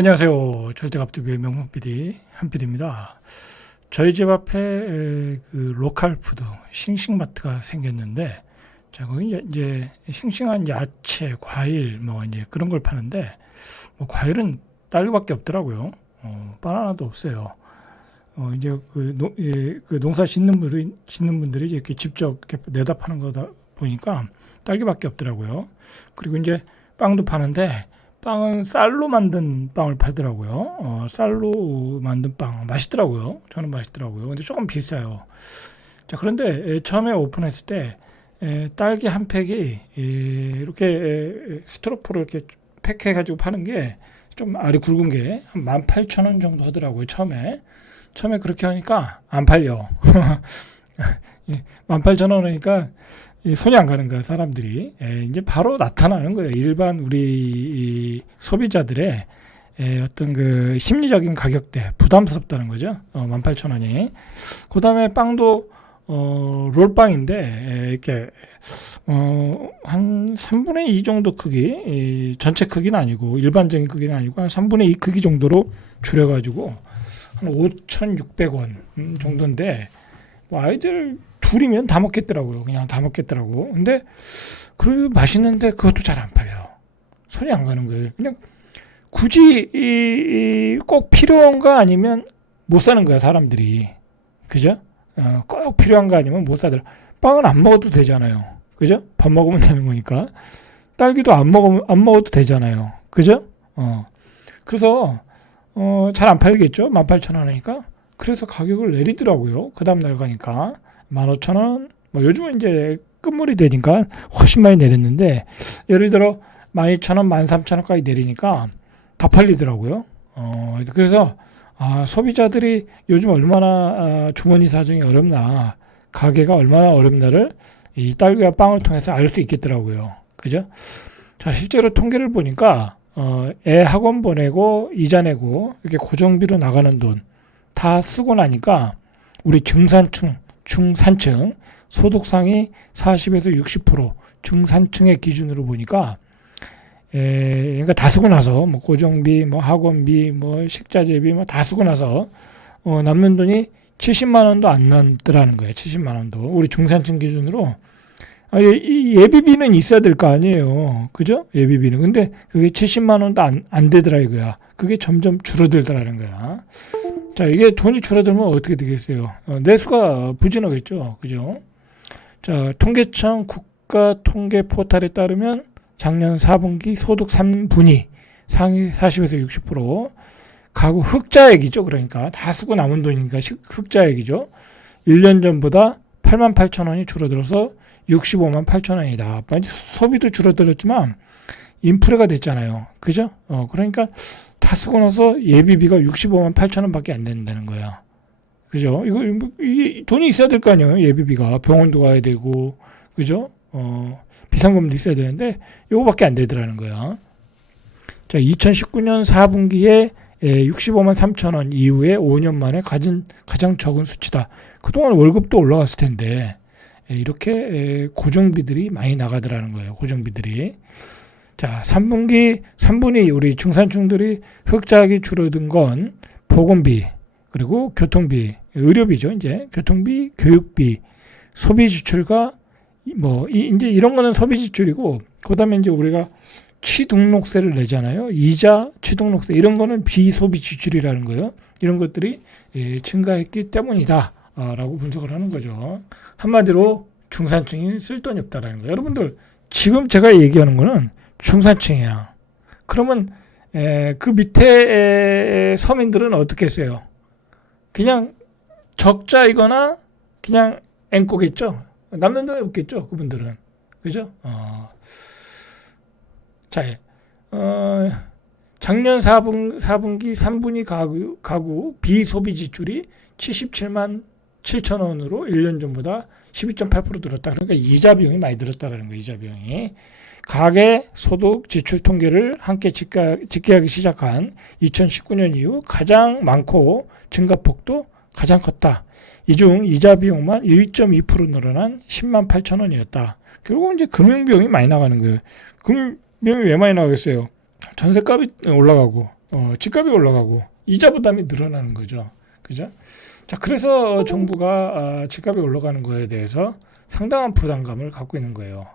안녕하세요. 절대갑투비의 명문 PD 한 PD입니다. 저희 집 앞에 그 로컬 푸드 싱싱마트가 생겼는데, 자 거기 이제 싱싱한 야채, 과일 뭐 이제 그런 걸 파는데, 뭐 과일은 딸기밖에 없더라고요. 바나나도 없어요. 이제 그 농사 짓는 분들이 이렇게 직접 이렇게 내다 파는 거다 보니까 딸기밖에 없더라고요. 그리고 이제 빵도 파는데, 빵은 쌀로 만든 빵을 팔더라고요. 쌀로 만든 빵 맛있더라고요. 저는 맛있더라고요. 근데 조금 비싸요. 자, 그런데 처음에 오픈했을 때 딸기 한 팩이 이렇게 스티로포로 이렇게 팩해가지고 파는 게 좀 알이 굵은 게 한 18,000원 정도 하더라고요. 처음에 그렇게 하니까 안 팔려. 18,000원 하니까 손이 안 가는 거야, 사람들이. 이제 바로 나타나는 거예요. 일반 우리 이 소비자들의 어떤 그 심리적인 가격대, 부담스럽다는 거죠. 18,000원이. 그 다음에 빵도, 롤빵인데, 이렇게, 한 3분의 2 정도 크기, 전체 크기는 아니고, 일반적인 크기는 아니고, 한 3분의 2 크기 정도로 줄여가지고, 한 5,600원 정도인데, 뭐 아이들 둘이면 다 먹겠더라고요. 그냥 다 먹겠더라고. 근데 그래도 맛있는데 그것도 잘 안 팔려. 손이 안 가는 거예요. 그냥 굳이 꼭 필요한가 아니면 못 사는 거야, 사람들이. 그죠? 꼭 필요한 거 아니면 못 사더라. 빵은 안 먹어도 되잖아요. 그죠? 밥 먹으면 되는 거니까. 딸기도 안 먹어도 되잖아요. 그죠? 그래서 잘 안 팔겠죠? 18,000원이니까. 그래서 가격을 내리더라고요. 그 다음날 가니까 15,000원. 뭐 요즘은 이제 끝물이 되니까 훨씬 많이 내렸는데, 예를 들어 12,000원, 13,000원까지 내리니까 다 팔리더라고요. 그래서 소비자들이 요즘 얼마나 주머니 사정이 어렵나, 가게가 얼마나 어렵나를 이 딸기와 빵을 통해서 알 수 있겠더라고요. 그죠? 자, 실제로 통계를 보니까 애 학원 보내고 이자 내고 이렇게 고정비로 나가는 돈 다 쓰고 나니까 우리 중산층 소득상이 40에서 60% 중산층의 기준으로 보니까 그러니까 다 쓰고 나서 뭐 고정비, 뭐 학원비, 뭐 식자재비 뭐 다 쓰고 나서 남는 돈이 70만 원도 안 남더라는 거예요. 70만 원도 우리 중산층 기준으로. 이 예비비는 있어야 될 거 아니에요. 그죠? 예비비는. 근데 그게 70만 원도 안 되더라 이거야. 그게 점점 줄어들더라는 거야. 자, 이게 돈이 줄어들면 어떻게 되겠어요? 내수가 부진하겠죠. 그죠? 자, 통계청 국가통계 포털에 따르면 작년 4분기 소득 3분위 상위 40에서 60% 가구 흑자액이죠. 그러니까 다 쓰고 남은 돈이니까 흑자액이죠. 1년 전보다 88,000원이 줄어들어서 65만 8천원이다. 소비도 줄어들었지만 인플레가 됐잖아요. 그죠? 그러니까 다 쓰고 나서 예비비가 65만 8천원 밖에 안 된다는 거야. 그죠? 이게 돈이 있어야 될 거 아니에요. 예비비가. 병원도 가야 되고, 그죠? 비상금도 있어야 되는데, 요거밖에 안 되더라는 거야. 자, 2019년 4분기에 65만 3천원 이후에 5년 만에 가장 적은 수치다. 그동안 월급도 올라갔을 텐데, 이렇게 고정비들이 많이 나가더라는 거예요. 고정비들이. 자, 3분기 우리 중산층들이 흑자액이 줄어든 건 보건비, 그리고 교통비, 의료비죠. 이제 교통비, 교육비, 소비 지출과 이제 이런 거는 소비 지출이고, 그다음에 이제 우리가 취등록세를 내잖아요. 이자, 취등록세 이런 거는 비소비 지출이라는 거예요. 이런 것들이 증가했기 때문이다. 라고 분석을 하는 거죠. 한마디로 중산층이 쓸 돈이 없다라는 거예요. 여러분들 지금 제가 얘기하는 거는 중산층이야. 그러면 그 밑에 서민들은 어떻게 써요? 그냥 적자이거나 그냥 앵꼬겠죠. 남는 돈이 없겠죠. 그분들은. 그죠? 자, 작년 4분기 3분기 가구 비소비 지출이 77만 7천원으로 1년 전보다 12.8% 늘었다. 그러니까 이자 비용이 많이 늘었다라는 거예요. 이자 비용이. 가계 소득 지출 통계를 함께 집계하기 시작한 2019년 이후 가장 많고 증가폭도 가장 컸다. 이 중 이자 비용만 1.2% 늘어난 10만 8천 원이었다. 결국 이제 금융 비용이 많이 나가는 거예요. 금융 비용이 왜 많이 나가겠어요? 전세값이 올라가고, 집값이 올라가고 이자 부담이 늘어나는 거죠. 그죠? 자, 그래서 정부가 집값이 올라가는 거에 대해서 상당한 부담감을 갖고 있는 거예요.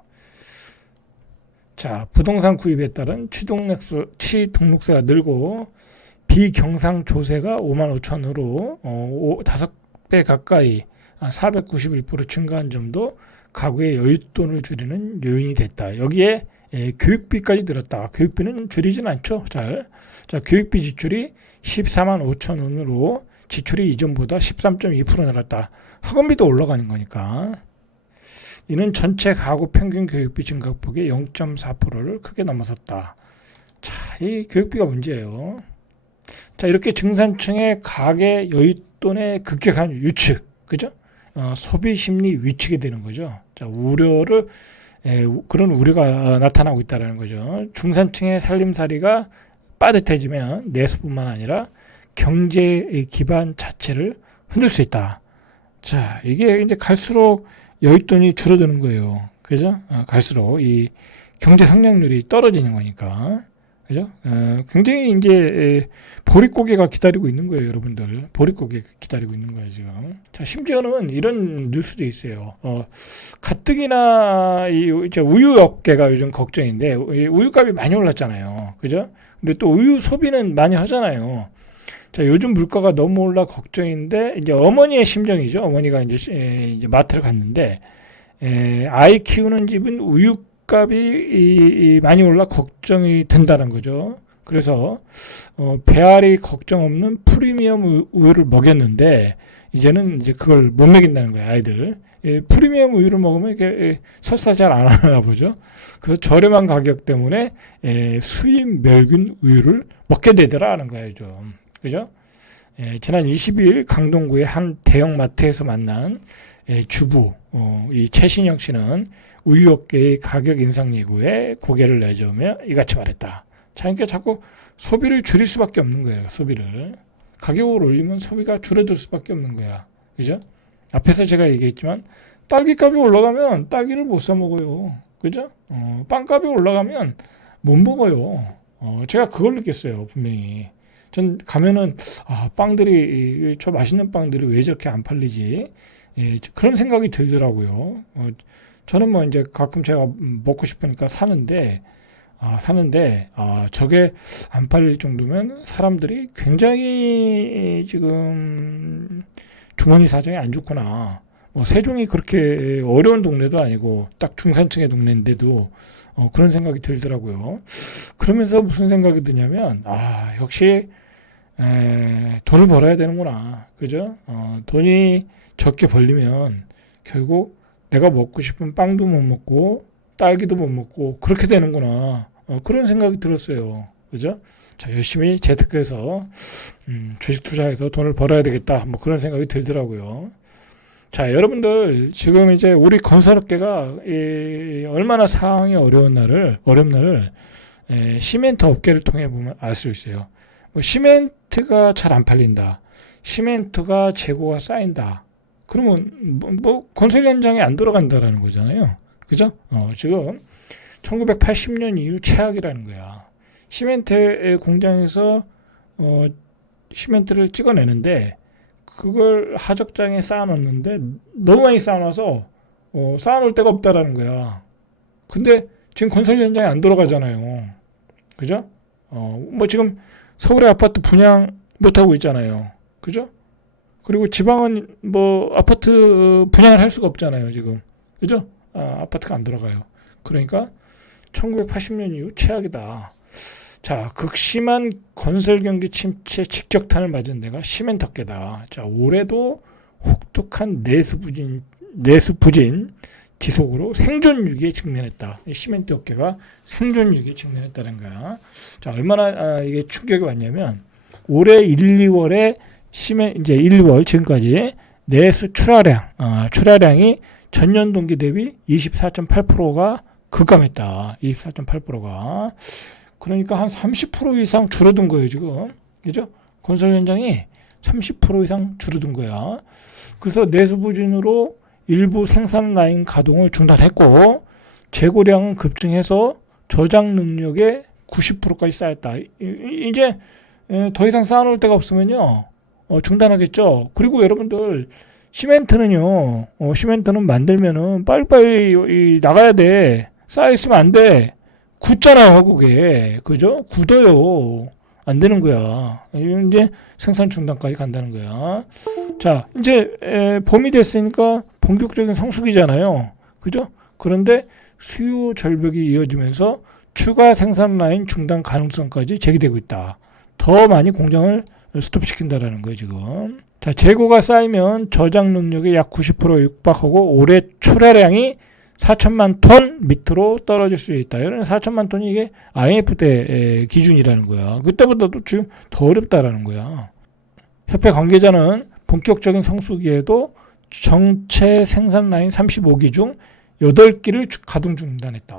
자, 부동산 구입에 따른 취등록세가 늘고 비경상조세가 5만 5천으로 5배 가까이 491% 증가한 점도 가구의 여윳돈을 줄이는 요인이 됐다. 여기에 교육비까지 늘었다. 교육비는 줄이진 않죠. 자, 교육비 지출이 14만 5천 원으로 지출이 이전보다 13.2% 늘었다. 학원비도 올라가는 거니까. 이는 전체 가구 평균 교육비 증가폭의 0.4%를 크게 넘어섰다. 자, 이 교육비가 문제예요. 자, 이렇게 중산층의 가계 여윳돈의 급격한 위축, 그죠? 소비 심리 위축이 되는 거죠. 자, 그런 우려가 나타나고 있다는 거죠. 중산층의 살림살이가 빠듯해지면 내수뿐만 아니라 경제의 기반 자체를 흔들 수 있다. 자, 이게 이제 갈수록 여윳돈이 줄어드는 거예요. 그죠? 갈수록 이 경제 성장률이 떨어지는 거니까. 그죠? 굉장히 이제 보릿고개가 기다리고 있는 거예요, 여러분들. 보릿고개가 기다리고 있는 거예요, 지금. 자, 심지어는 이런 뉴스도 있어요. 가뜩이나 이제 우유 업계가 요즘 걱정인데 우유값이 많이 올랐잖아요. 그죠? 근데 또 우유 소비는 많이 하잖아요. 자, 요즘 물가가 너무 올라 걱정인데 이제 어머니의 심정이죠. 어머니가 이제 마트를 갔는데 아이 키우는 집은 우유값이 많이 올라 걱정이 된다는 거죠. 그래서 배앓이 걱정 없는 프리미엄 우유를 먹였는데 이제는 이제 그걸 못 먹인다는 거예요, 아이들. 프리미엄 우유를 먹으면 이게 설사 잘 안 하나 보죠. 그래서 저렴한 가격 때문에 수입 멸균 우유를 먹게 되더라는 거예요, 좀. 그죠? 지난 22일 강동구의 한 대형 마트에서 만난 주부 이 최신영 씨는 우유업계의 가격 인상 예고에 고개를 내저으며 이같이 말했다. 자, 그러니까 자꾸 소비를 줄일 수밖에 없는 거예요. 소비를. 가격을 올리면 소비가 줄어들 수밖에 없는 거야. 그죠? 앞에서 제가 얘기했지만 딸기값이 올라가면 딸기를 못 사 먹어요. 그죠? 빵값이 올라가면 못 먹어요. 제가 그걸 느꼈어요. 분명히. 전 가면은 빵들이 저 맛있는 빵들이 왜 저렇게 안 팔리지? 그런 생각이 들더라고요. 저는 뭐 이제 가끔 제가 먹고 싶으니까 사는데 저게 안 팔릴 정도면 사람들이 굉장히 지금 주머니 사정이 안 좋구나. 뭐 세종이 그렇게 어려운 동네도 아니고 딱 중산층의 동네인데도 그런 생각이 들더라고요. 그러면서 무슨 생각이 드냐면 역시 돈을 벌어야 되는구나. 그죠? 돈이 적게 벌리면 결국 내가 먹고 싶은 빵도 못 먹고 딸기도 못 먹고 그렇게 되는구나. 그런 생각이 들었어요. 그죠? 자, 열심히 재테크해서 주식 투자해서 돈을 벌어야 되겠다. 뭐 그런 생각이 들더라고요. 자, 여러분들 지금 이제 우리 건설업계가 얼마나 상황이 어려운 날을 시멘트 업계를 통해 보면 알 수 있어요. 시멘트가 잘 안 팔린다. 시멘트가 재고가 쌓인다. 그러면 뭐 건설 현장에 안 들어간다라는 거잖아요. 그죠? 지금 1980년 이후 최악이라는 거야. 시멘트 공장에서 시멘트를 찍어내는데 그걸 하적장에 쌓아놓는데 너무 많이 쌓아놔서 쌓아놓을 데가 없다라는 거야. 근데 지금 건설 현장에 안 들어가잖아요. 그죠? 뭐 지금 서울의 아파트 분양 못하고 있잖아요. 그죠? 그리고 지방은 뭐 아파트 분양을 할 수가 없잖아요, 지금. 그죠? 아파트가 안 들어가요. 그러니까 1980년 이후 최악이다. 자, 극심한 건설 경기 침체 직격탄을 맞은 데가 시멘트 업계다. 자, 올해도 혹독한 내수 부진 지속으로 생존 위기에 직면했다. 시멘트 업계가 생존 위기에 직면했다는 거야. 자, 얼마나 이게 충격이 왔냐면 올해 1, 2월에 이제 1, 2월 지금까지 내수 출하량이 전년 동기 대비 24.8%가 급감했다. 24.8%가. 그러니까 한 30% 이상 줄어든 거예요, 지금. 그죠? 건설 현장이 30% 이상 줄어든 거야. 그래서 내수 부진으로 일부 생산 라인 가동을 중단했고 재고량은 급증해서 저장 능력의 90%까지 쌓였다. 이제 더 이상 쌓아놓을 데가 없으면요, 중단하겠죠. 그리고 여러분들, 시멘트는 만들면은 빨리빨리 나가야 돼. 쌓여있으면 안 돼. 굳잖아요, 그게. 그죠? 굳어요. 안 되는 거야. 이제 생산 중단까지 간다는 거야. 자, 이제 봄이 됐으니까 본격적인 성수기잖아요. 그죠? 그런데 수요 절벽이 이어지면서 추가 생산 라인 중단 가능성까지 제기되고 있다. 더 많이 공장을 스톱시킨다라는 거예요, 지금. 자, 재고가 쌓이면 저장 능력이 약 90% 육박하고 올해 출하량이 4천만 톤 밑으로 떨어질 수 있다. 이런 4천만 톤이 이게 IMF 때 기준이라는 거야. 그때보다도 지금 더 어렵다라는 거야. 협회 관계자는 본격적인 성수기에도 정체 생산 라인 35기 중 8기를 가동 중단했다.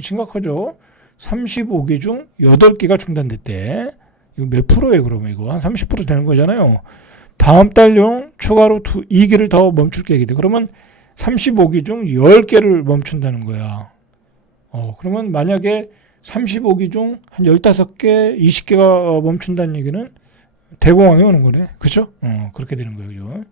심각하죠? 35기 중 8기가 중단됐대. 이거 몇 프로예요, 그러면 이거? 한 30% 되는 거잖아요. 다음 달 중 추가로 2기를 더 멈출 계획이돼. 그러면 35기 중 10개를 멈춘다는 거야. 그러면 만약에 35기 중 한 15개, 20개가 멈춘다는 얘기는 대공황이 오는 거네. 그죠? 그렇게 되는 거예요.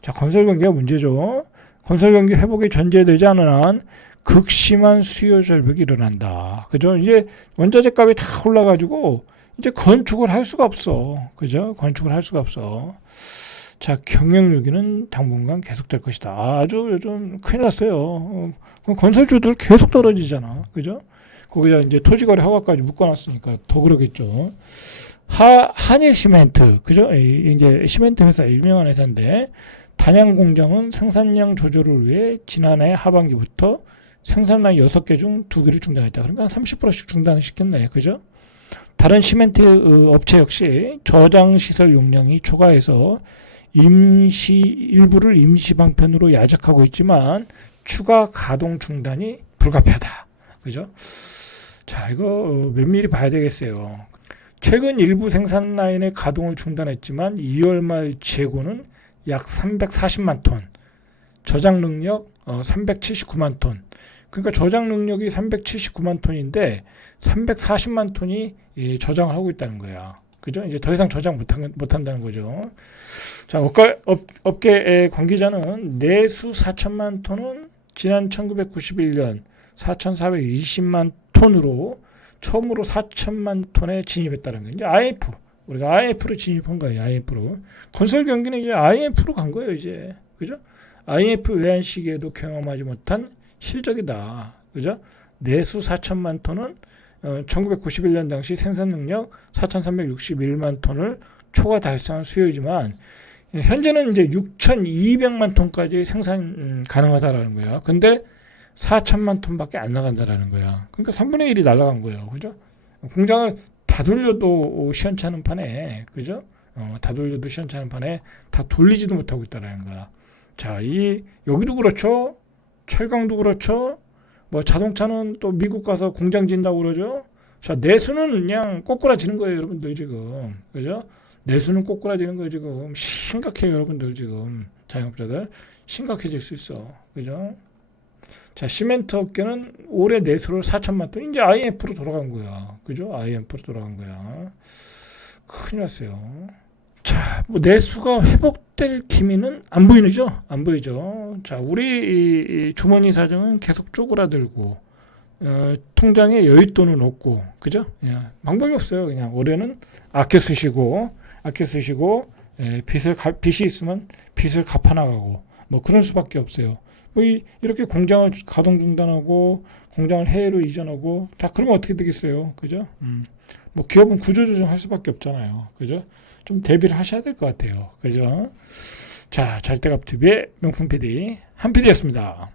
자, 건설 경기가 문제죠. 건설 경기 회복이 전제되지 않은 한 극심한 수요 절벽이 일어난다. 그죠? 이제 원자재 값이 다 올라가지고 이제 건축을 할 수가 없어. 그죠? 건축을 할 수가 없어. 자, 경영위기는 당분간 계속될 것이다. 아주 요즘 큰일 났어요. 건설주들 계속 떨어지잖아. 그죠? 거기다 이제 토지거래 허가까지 묶어놨으니까 더 그러겠죠. 한일 시멘트, 그죠? 이제 시멘트 회사, 유명한 회사인데, 단양 공장은 생산량 조절을 위해 지난해 하반기부터 생산량 6개 중 2개를 중단했다. 그러니까 30%씩 중단을 시켰네. 그죠? 다른 시멘트 업체 역시 저장 시설 용량이 초과해서 일부를 임시 방편으로 야적하고 있지만 추가 가동 중단이 불가피하다. 그죠? 자, 이거 면밀히 봐야 되겠어요. 최근 일부 생산 라인의 가동을 중단했지만 2월 말 재고는 약 340만 톤, 저장 능력 379만 ton. 그러니까 저장 능력이 379만 톤인데 340만 톤이 저장을 하고 있다는 거야. 그죠? 이제 더 이상 저장 못한다는 거죠. 자, 업계 관계자는 내수 4천만 톤은 지난 1991년 4,420만 톤으로 처음으로 4천만 톤에 진입했다는 거예요. 이제 IMF, 우리가 IMF로 진입한 거예요. IMF로. 건설 경기는 이제 IMF로 간 거예요. 이제. 그죠? IMF 외환 시기에도 경험하지 못한 실적이다. 그죠? 내수 4천만 톤은 1991년 당시 생산 능력 4,361만 톤을 초과 달성한 수요이지만 현재는 이제 6,200만 톤까지 생산 가능하다라는 거야. 근데 4천만 톤밖에 안 나간다라는 거야. 그러니까 3분의 1이 날아간 거예요. 그죠? 공장을 다 돌려도 시원찮은 판에, 그죠? 다 돌려도 시원찮은 판에 다 돌리지도 못하고 있다라는 거야. 자, 여기도 그렇죠. 철강도 그렇죠. 뭐 자동차는 또 미국 가서 공장 진다고 그러죠. 자, 내수는 그냥 꼬꾸라지는 거예요, 여러분들 지금. 그죠? 내수는 꼬꾸라지는 거예요, 지금. 심각해요, 여러분들 지금. 자영업자들. 심각해질 수 있어. 그죠? 자, 시멘트 업계는 올해 내수를 4천만 톤. 이제 IMF로 돌아간 거야. 그죠? IMF로 돌아간 거야. 큰일 났어요. 자, 뭐 내수가 회복될 기미는 안 보이죠? 안 보이죠? 자, 우리 주머니 사정은 계속 쪼그라들고, 통장에 여윳돈은 없고, 그죠? 방법이 없어요. 그냥 올해는 아껴 쓰시고, 빚이 있으면 빚을 갚아나가고, 뭐 그런 수밖에 없어요. 뭐 이렇게 공장을 가동 중단하고, 공장을 해외로 이전하고, 다 그러면 어떻게 되겠어요? 그죠? 뭐 기업은 구조조정 할 수밖에 없잖아요. 그죠? 좀 대비를 하셔야 될 것 같아요. 그죠? 자, 잘때갑TV의 명품 PD, 한 PD였습니다.